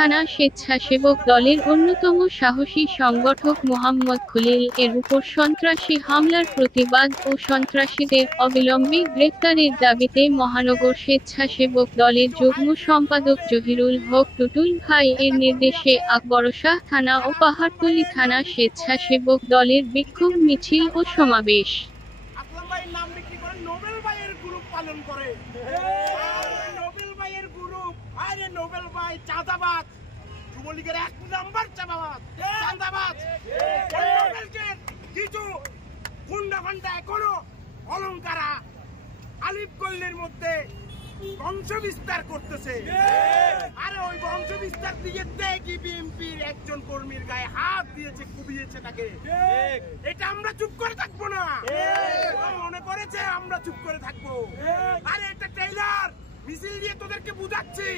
থানা স্বেচ্ছাসেবক দলের অন্যতম সাহসী সংগঠক মোহাম্মদ খলিল এর উপর সন্ত্রাসী হামলার প্রতিবাদ ও সন্ত্রাসীদের অবিলম্বে গ্রেফতারের দাবিতে মহানগর স্বেচ্ছাসেবক দলের যুগ্ম সম্পাদক জহিরুল হক টুটুল ভাই এর নির্দেশে আকবরশাহ থানা ও পাহাড়তলী থানা স্বেচ্ছাসেবক দলের বিক্ষোভ মিছিল ও সমাবেশ। নোবেল ভাই চাঁদাবাজ, যুবলীগের এক নাম্বার চাঁদাবাজ। কিছু গুন্ডা ফান্ডা এখনো অলঙ্কারা আলিফ গল্লির মধ্যে বংশ বিস্তার করতেছে। আরে ওই বংশ বিস্তার দিয়ে দেখি বিএনপির একজন কর্মীর গায়ে হাত দিয়েছে, কুবিয়েছে তাকে। এটা আমরা চুপ করে থাকবো না, মনে করেছে আমরা চুপ করে থাকবো। আরে এটা ট্রেইলার মিছিল দিয়ে তোদেরকে বুঝাচ্ছি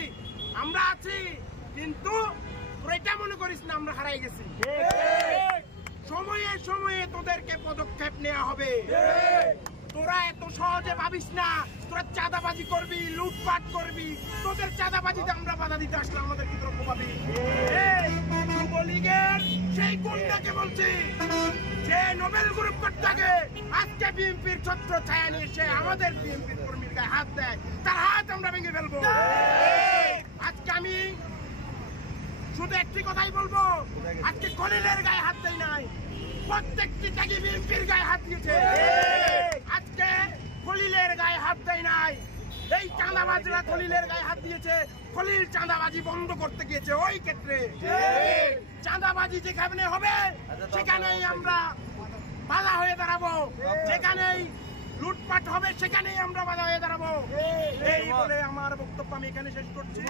আমরা আছি, কিন্তু এটা মনে করিস না আমরা হারাই গেছি। সময়ে সময়ে তোদেরকে পদক্ষেপ নেওয়া হবে। তোরা এত সহজে ভাবিস না তোরা চাঁদাবাজি করবি, লুটপাট করবি। তোদের চাঁদাবাজিতে আমরা বাধা দিতে আসলে আমাদের কি দ্রব্য পাবি? যুবলীগের সেই গুন্ডাকে বলছি যে নোবেল গ্রুপ কর্তাকে আজকে বিএনপির ছত্র ছায়া নিয়ে এসে আমাদের বিএনপির কর্মীর গায়ে হাত দেয়, তার হাত আমরা ভেঙে ফেলবো। আজকে আমি শুধু একটি কথাই বলবো, আজকে খলিলের গায়ে হাত দেয় নাই, প্রত্যেকটি ত্যাগী বিএনপির গায়ে হাত দিয়েছে। আজকে খলিলের গায়ে হাত দেয় নাই, এই চাঁদাবাজরা খলিলের গায়ে হাত দিয়েছে। খলিল চাঁদাবাজি বন্ধ করতে গিয়েছে। ওই ক্ষেত্রে চাঁদাবাজি যেখানে হবে সেখানেই আমরা বাধা হয়ে দাঁড়াবো, যেখানেই লুটপাট হবে সেখানেই আমরা বাধা হয়ে দাঁড়াবো। এই বলে আমার বক্তব্য আমি এখানে শেষ করছি।